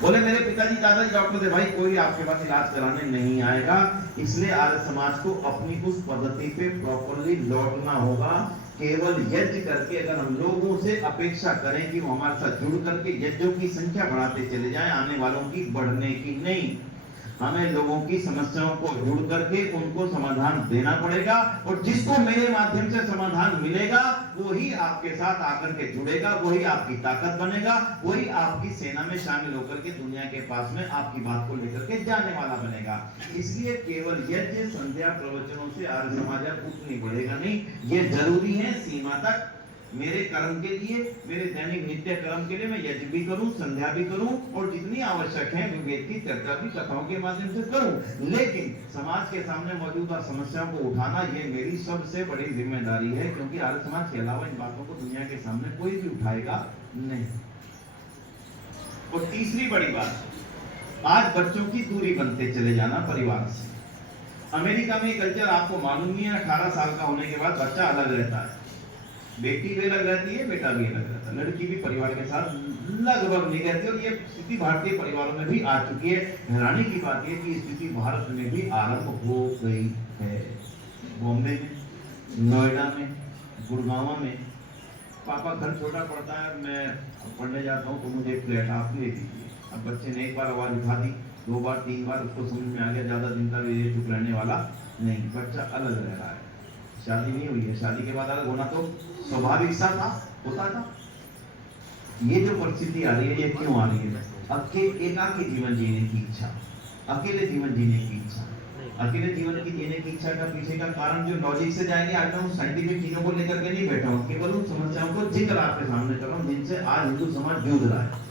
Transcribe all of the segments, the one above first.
बोले मेरे पिताजी दादाजी डॉक्टर थे, भाई कोई आपके पास इलाज कराने नहीं आएगा, इसलिए आर्य समाज को अपनी उस पद्धति पे प्रॉपरली लौटना होगा। केवल यज्ञ करके अगर हम लोगों से अपेक्षा करें कि वो हमारे साथ जुड़ करके यज्ञों की संख्या बढ़ाते चले जाएं, आने वालों की बढ़ने की नहीं, हमें लोगों की समस्याओं को जुड़ करके उनको समाधान देना पड़ेगा। और जिसको मेरे माध्यम से समाधान मिलेगा वही आपके साथ आकर के जुड़ेगा, वही आपकी ताकत बनेगा, वही आपकी सेना में शामिल होकर के दुनिया के पास में आपकी बात को लेकर के जाने वाला बनेगा। इसलिए केवल यज्ञ संध्या प्रवचनों से आर्य समाज उतनी बढ़ेगा नहीं, ये जरूरी है सीमा तक। मेरे कर्म के लिए, मेरे दैनिक नित्य कर्म के लिए मैं यज्ञ भी करूं, संध्या भी करूं, और जितनी आवश्यक है विवेक की चर्चा भी कथाओं के माध्यम से करूं, लेकिन समाज के सामने मौजूदा समस्याओं को उठाना ये मेरी सबसे बड़ी जिम्मेदारी है, क्योंकि आर्य समाज के अलावा इन बातों को दुनिया के सामने कोई भी उठाएगा नहीं। और तीसरी बड़ी बात, आज बच्चों की दूरी बनते चले जाना परिवार से। अमेरिका में कल्चर आपको मालूम नहीं है, 18 साल का होने के बाद बच्चा अलग रहता है, बेटी भी अलग रहती है, बेटा भी अलग रहता है, लड़की भी परिवार के साथ लगभग नहीं रहती। और ये स्थिति भारतीय परिवारों में भी आ चुकी है। हैरानी की बात है कि स्थिति भारत में भी आरंभ हो गई है। बॉम्बे में, नोएडा में, गुड़गांव में, पापा घर छोटा पड़ता है, मैं पढ़ने जाता हूँ तो मुझे फ्लैट आप ले दीजिए। अब बच्चे ने एक बार आवाज उठा दी, 2 बार 3 बार, उसको समझ में आ गया ज्यादा दिन तक ये चुप रहने वाला नहीं, बच्चा अलग रह रहा है। शादी नहीं हुई है, शादी के बाद अलग होना तो स्वाभाविक सा था, होता था। ये जो परिस्थिति आ रही है, ये क्यों आ रही है? एकाकी जीवन जीने की इच्छा, अकेले जीवन जीने की इच्छा। अकेले जीवन की जीने की इच्छा का पीछे का कारण जो लॉजिक से जाएंगे, आज मैं उन साइंटिफिक चीजों को लेकर के नहीं बैठा हूँ, केवल उन समस्याओं को जिक्र आपके सामने कर रहा हूँ जिनसे आज हिंदू समाज जूझ रहा है।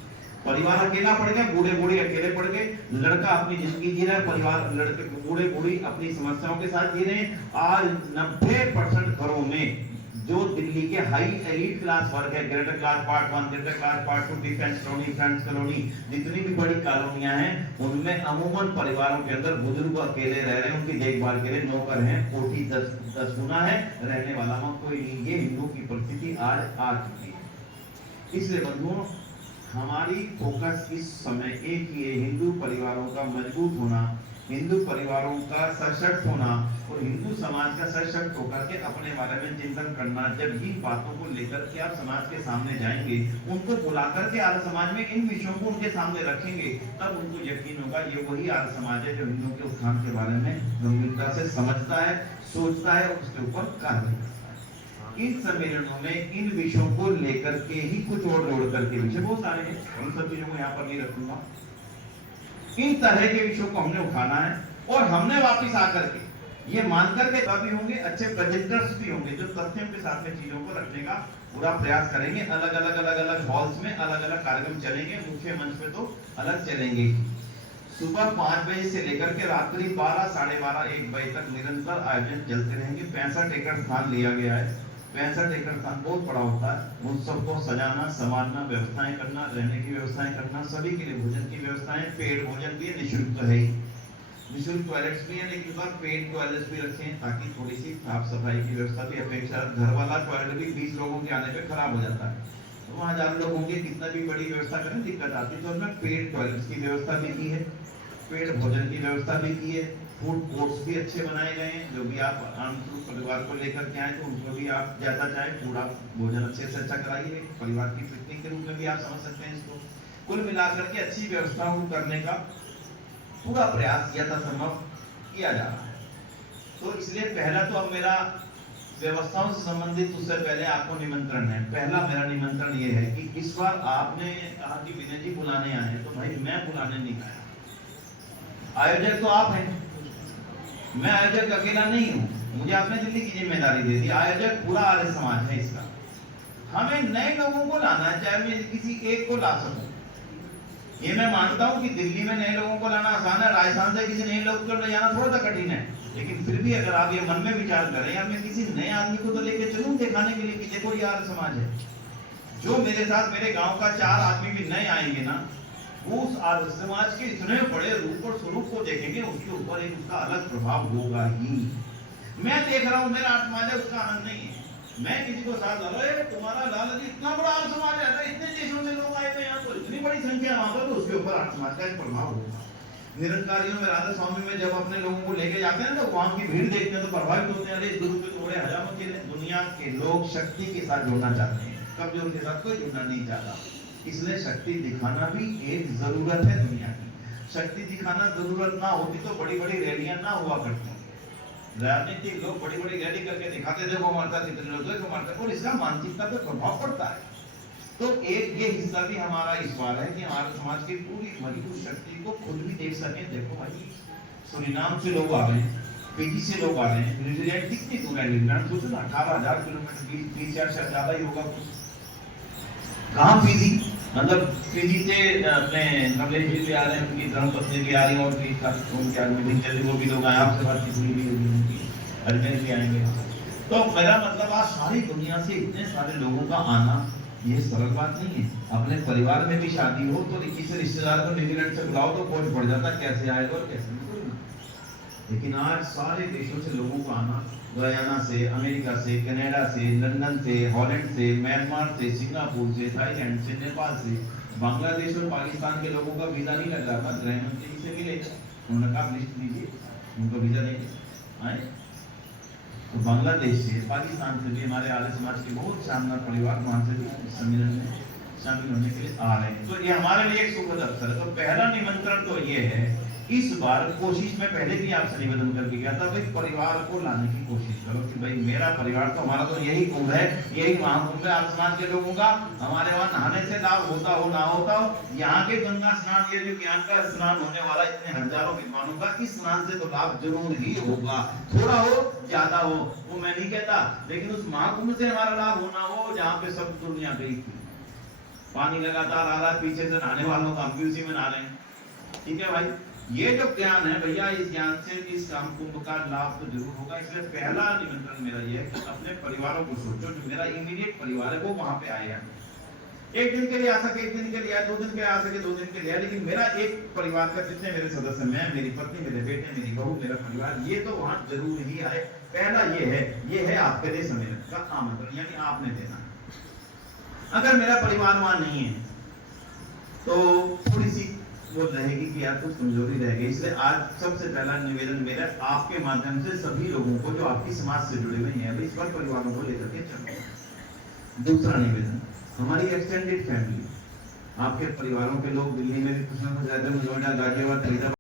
परिवार अकेला पड़ गया, बूढ़े बूढ़ी अकेले पड़ गए, लड़का अपनी जिंदगी जी रहा है, परिवार लड़के बूढ़े बूढ़ी अपनी समस्याओं के साथ जी रहे हैं। आज 90% घरों में जो दिल्ली के हाई एलिट क्लास वर्ग है, greater class part 1, greater class part 2, defence colony, friends colony, जितनी भी बड़ी कॉलोनियां हैं, उनमें अमूमन परिवारों के अंदर बुजुर्ग अकेले रह रहे हैं, उनकी देखभाल के लिए नौकर हैं, कोठी 10 गुना है, रहने वाला वहां कोई नहीं। ये हिंदू की परिस्थिति आज आ चुकी है। इसलिए बंधुओं, हमारी फोकस इस समय एक ही है, हिंदू परिवारों का मजबूत होना, हिंदू परिवारों का सशक्त होना, और हिंदू समाज का सशक्त होकर के अपने बारे में चिंतन करना। जब इन बातों को लेकर के आप समाज के सामने जाएंगे, उनको बुलाकर के आर्य समाज में इन विषयों को उनके सामने रखेंगे, तब उनको यकीन होगा ये वही आर्य समाज है जो हिंदुओं के उत्थान के बारे में गंभीरता से समझता है, सोचता है और उसके ऊपर कार्य करता है। इन सम्मेलनों में इन विषयों को लेकर के ही कुछ और जोड़ करके, विषय बहुत सारे हैं, उन सब चीजों को यहाँ पर नहीं रखूंगा। इन तरह के विषयों को हमने उठाना है, और हमने वापिस आकर के ये मानकर के भी होंगे, अच्छे प्रेजेंटर्स भी होंगे जो तथ्यों के साथ में चीजों को रखने का पूरा प्रयास करेंगे। अलग अलग हॉल्स में अलग अलग कार्यक्रम चलेंगे, मुख्य मंच पे तो अलग चलेंगे। सुबह 5 बजे से लेकर के रात्रि 12, साढ़े 12, 1 बजे तक निरंतर आयोजन चलते रहेंगे। 65 एकड़ स्थान लिया गया है, 65 एकड़ स्थान बहुत बड़ा होता है। उन सबको सजाना, संवारना, व्यवस्थाएं करना, रहने की व्यवस्थाएं करना, सभी के लिए भोजन की व्यवस्थाएं, पेड भोजन भी निःशुल्क है, निःशुल्क टॉयलेट्स भी है, लेकिन बार पेड टॉयलेट्स भी रखें ताकि थोड़ी सी साफ सफाई की व्यवस्था भी अपेक्षा। घर वाला टॉयलेट भी 20 लोगों के आने पे खराब हो जाता है, तो वहाँ 1000 लोग होंगे, कितना भी बड़ी व्यवस्था करें दिक्कत आती है। तो उसमें पेड टॉयलेट्स की व्यवस्था भी की है, पेड भोजन की व्यवस्था भी की है, फूड कोर्ट्स भी अच्छे बनाए गए हैं। जो भी आप आमंत्रित परिवार को लेकर के आए तो उनको भी आप जैसा चाहे पूरा भोजन अच्छे से अच्छा कराइए, परिवार की पिकनिक के रूप में भी आप समझ सकते हैं इसको। कुल मिलाकर के अच्छी व्यवस्थाओं को करने का पूरा प्रयास यथासंभव किया जा रहा है। तो इसलिए पहला तो अब मेरा व्यवस्थाओं से संबंधित, उससे पहले आपको निमंत्रण है। पहला मेरा निमंत्रण ये है कि इस बार आपने कहा कि विनय जी बुलाने आए, तो भाई मैं बुलाने नहीं आया, आयोजक तो आप हैं, मैं आयोजक अकेला नहीं हूं, मुझे आपने दिल्ली की जिम्मेदारी दे दी, आयोजक पूरा आर्य समाज है इसका। हमें नए लोगों को लाना है, चाहे मैं किसी एक को ला सकूं। ये मैं मानता हूं कि दिल्ली में नए लोगों को लाना आसान है, राजस्थान से किसी नए लोग को ले जाना थोड़ा सा कठिन है, लेकिन फिर भी अगर आप ये मन में विचार करें, यार मैं किसी नए आदमी को तो लेके चलूं दिखाने के लिए कि देखो ये आर्य समाज है। जो मेरे साथ मेरे गांव का 4 आदमी भी नए आएंगे ना, वो उस आर्य समाज के इतने बड़े रूप और स्वरूप को देखेंगे, उसके ऊपर एक उसका अलग प्रभाव होगा ही। मैं देख रहा हूं, मेरा आत्मा है, उसका आनंद नहीं है। मैं किसी को साथ ला रहा है, तुम्हारा लाला जी इतना बड़ा आर्य समाज है, इतने देशों से लोग आए थे यहाँ पर, इतनी बड़ी संख्या वहां पर, तो उसके ऊपर आर्य समाज का एक प्रभाव होगा। निरंकारियों में राधा स्वामी में जब अपने लोगों को लेके जाते हैं तो वहां की भीड़ देखते हैं तो प्रभावित होते हैं, अरे गुरु के थोड़े हजारों के दुनिया के लोग शक्ति के साथ जुड़ना चाहते हैं, कमजोर के साथ कोई जुड़ना नहीं चाहता। इसलिए शक्ति दिखाना भी एक जरूरत है दुनिया की। शक्ति दिखाना जरूरत ना होती तो बड़ी बड़ी रैलियां ना हुआ करती। राजनीतिक लोग बड़ी बड़ी रैली करके दिखाते, देखो मारता कितने लोग, देखो मारता, और इसका मानसिकता पे प्रभाव पड़ता है। तो एक ये हिस्सा भी हमारा इस बार है कि हमारे समाज की पूरी मरी हुई शक्ति को खुद भी देख सके। देखो भाई, सुरीनाम से लोग आ रहे हैं, फिजी से लोग आ रहे हैं, न्यूजीलैंड कितनी दूर है, न्यूजीलैंड सोचो ना 18,000 किलोमीटर, 30,000 से ज्यादा ही होगा कुछ। कहाँ फिजी, मतलब फिजी से अपने नवलेश जी भी आ रहे हैं, उनकी धर्मपत्नी भी आ रही है, और उनके आदमी चल वो भी लोग आए, आपसे बातचीत हुई भी होगी उनकी, अर्जेंट भी आएंगे। तो मेरा मतलब आज सारी दुनिया से इतने सारे लोगों का आना ये सरल बात नहीं है। अपने परिवार में भी शादी हो तो किसी रिश्तेदार को न्यूजीलैंड से बुलाओ तो खोज पड़ जाता कैसे आएगा और कैसे नहीं। लेकिन आज सारे देशों से लोगों को आना, गयाना से, अमेरिका से, कनाडा से, लंदन से, हॉलैंड से, म्यांमार से, सिंगापुर से, थाईलैंड से, नेपाल से, बांग्लादेश और पाकिस्तान के लोगों का वीजा नहीं लग रहा था, गृह मंत्री जी से मिले, उन्होंने कहा लिस्ट दीजिए, उनको वीजा नहीं आए। तो बांग्लादेश से, पाकिस्तान से भी हमारे आर्य समाज के बहुत शानदार परिवार वहां से भी सम्मेलन में शामिल होने के लिए आ रहे हैं। तो ये हमारे लिए एक सुखद अवसर है। तो पहला निमंत्रण तो ये है, इस बार कोशिश में पहले भी आपसे निवेदन करके गया था, भाई परिवार को लाने की कोशिश करो कि भाई मेरा परिवार, तो हमारा तो यही कुंभ है, यही महाकुंभ है आर्य समाज के लोगों का। हमारे वहां नहाने से लाभ होता हो ना होता हो, यहाँ के गंगा स्नान, ये जो ज्ञान का स्नान होने वाला इतने हजारों विद्वानों का, इस स्नान से तो लाभ जरूर ही होगा, थोड़ा हो ज्यादा हो वो मैं नहीं कहता, लेकिन उस महाकुंभ से हमारा लाभ होना हो जहाँ पे सब दुनिया गई थी, पानी लगातार आ रहा है, पीछे से नहाने वालों का हम भी उसी में नहा रहे हैं। ठीक है भाई, ये जो ज्ञान है भैया, इस ज्ञान से इस काम कुंभ का लाभ तो जरूर होगा। इसलिए पहला निमंत्रण मेरा ये है कि अपने परिवारों को सोचो, जो मेरा इमीडिएट परिवार है वो वहां पे आया, एक दिन के लिए आ सके, एक दिन के लिए आए, 2 दिन के आ सके, 2 दिन के लिए आए, लेकिन मेरा एक परिवार का जितने मेरे सदस्य, मैं, मेरी पत्नी, मेरे बेटे, मेरी बहू, मेरा परिवार, ये तो वहां जरूर ही आए। पहला ये है आपके लिए सम्मेलन का आमंत्रण, यानी आपने देना। अगर मेरा परिवार वहां नहीं है तो थोड़ी सी वो रहेगी कि यार कुछ कमजोरी रह गई। इसलिए आज सबसे पहला निवेदन मेरा आपके माध्यम से सभी लोगों को जो आपकी समाज से जुड़े हुए हैं, इस बार परिवारों को लेकर के चलो। दूसरा निवेदन, हमारी एक्सटेंडेड फैमिली, आपके परिवारों के लोग दिल्ली में भी कुछ ना कुछ रहते हैं, नोएडा, गाजियाबाद, फरीदाबाद